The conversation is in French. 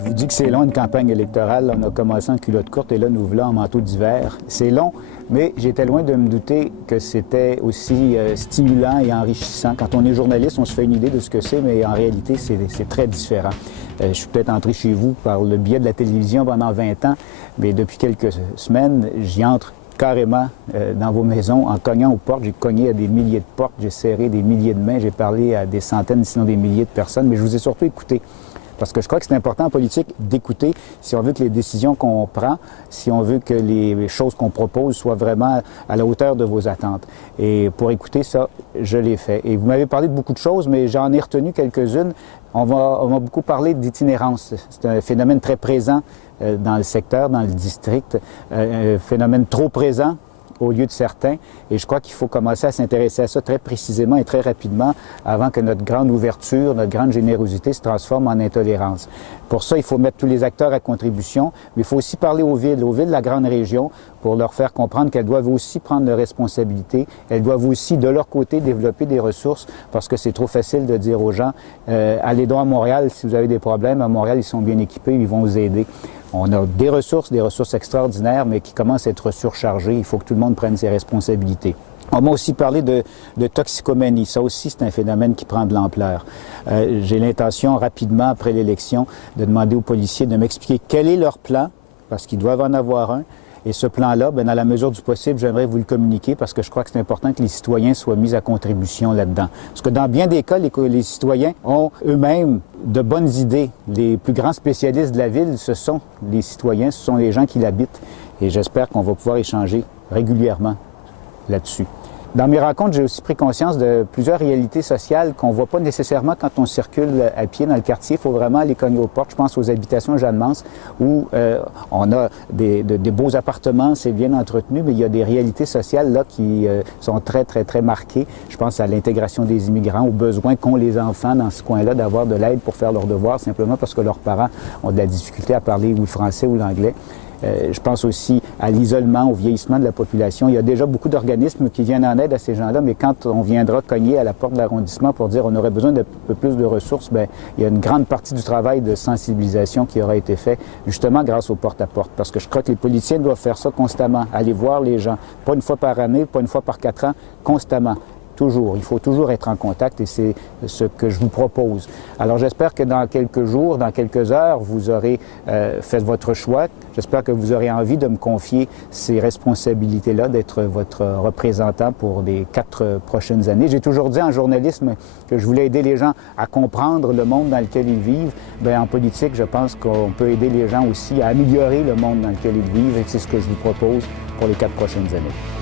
Je vous dis que c'est long une campagne électorale. On a commencé en culotte courte et là, nous voilà en manteau d'hiver. C'est long, mais j'étais loin de me douter que c'était aussi stimulant et enrichissant. Quand on est journaliste, on se fait une idée de ce que c'est, mais en réalité, c'est très différent. Je suis peut-être entré chez vous par le biais de la télévision pendant 20 ans, mais depuis quelques semaines, j'y entre carrément dans vos maisons en cognant aux portes. J'ai cogné à des milliers de portes, j'ai serré des milliers de mains, j'ai parlé à des centaines, sinon des milliers de personnes, mais je vous ai surtout écouté. Parce que je crois que c'est important en politique d'écouter si on veut que les décisions qu'on prend, si on veut que les choses qu'on propose soient vraiment à la hauteur de vos attentes. Et pour écouter ça, je l'ai fait. Et vous m'avez parlé de beaucoup de choses, mais j'en ai retenu quelques-unes. On va beaucoup parler d'itinérance. C'est un phénomène très présent dans le secteur, dans le district, un phénomène trop présent au lieu de certains. Et je crois qu'il faut commencer à s'intéresser à ça très précisément et très rapidement avant que notre grande ouverture, notre grande générosité se transforme en intolérance. Pour ça, il faut mettre tous les acteurs à contribution, mais il faut aussi parler aux villes de la grande région, pour leur faire comprendre qu'elles doivent aussi prendre leurs responsabilités. Elles doivent aussi, de leur côté, développer des ressources, parce que c'est trop facile de dire aux gens allez donc à Montréal, si vous avez des problèmes, à Montréal, ils sont bien équipés, ils vont vous aider. On a des ressources extraordinaires, mais qui commencent à être surchargées. Il faut que tout le monde prenne ses responsabilités. On m'a aussi parlé de toxicomanie. Ça aussi, c'est un phénomène qui prend de l'ampleur. J'ai l'intention, rapidement, après l'élection, de demander aux policiers de m'expliquer quel est leur plan, parce qu'ils doivent en avoir un. Et ce plan-là, bien, dans la mesure du possible, j'aimerais vous le communiquer parce que je crois que c'est important que les citoyens soient mis à contribution là-dedans. Parce que dans bien des cas, les citoyens ont eux-mêmes de bonnes idées. Les plus grands spécialistes de la ville, ce sont les citoyens, ce sont les gens qui l'habitent. Et j'espère qu'on va pouvoir échanger régulièrement là-dessus. Dans mes rencontres, j'ai aussi pris conscience de plusieurs réalités sociales qu'on ne voit pas nécessairement quand on circule à pied dans le quartier. Il faut vraiment aller cogner aux portes. Je pense aux habitations Jeanne-Mance où on a des beaux appartements, c'est bien entretenu, mais il y a des réalités sociales là qui sont très, très, très marquées. Je pense à l'intégration des immigrants, aux besoins qu'ont les enfants dans ce coin-là d'avoir de l'aide pour faire leurs devoirs simplement parce que leurs parents ont de la difficulté à parler ou le français ou l'anglais. Je pense aussi à l'isolement, au vieillissement de la population. Il y a déjà beaucoup d'organismes qui viennent en aide à ces gens-là, mais quand on viendra cogner à la porte de l'arrondissement pour dire on aurait besoin d'un peu plus de ressources, bien, il y a une grande partie du travail de sensibilisation qui aura été fait justement grâce au porte-à-porte. Parce que je crois que les politiciens doivent faire ça constamment, aller voir les gens, pas une fois par année, pas une fois par 4 ans, constamment. Toujours. Il faut toujours être en contact et c'est ce que je vous propose. Alors j'espère que dans quelques jours, dans quelques heures, vous aurez fait votre choix. J'espère que vous aurez envie de me confier ces responsabilités-là, d'être votre représentant pour les 4 prochaines années. J'ai toujours dit en journalisme que je voulais aider les gens à comprendre le monde dans lequel ils vivent. Bien, en politique, je pense qu'on peut aider les gens aussi à améliorer le monde dans lequel ils vivent et c'est ce que je vous propose pour les 4 prochaines années.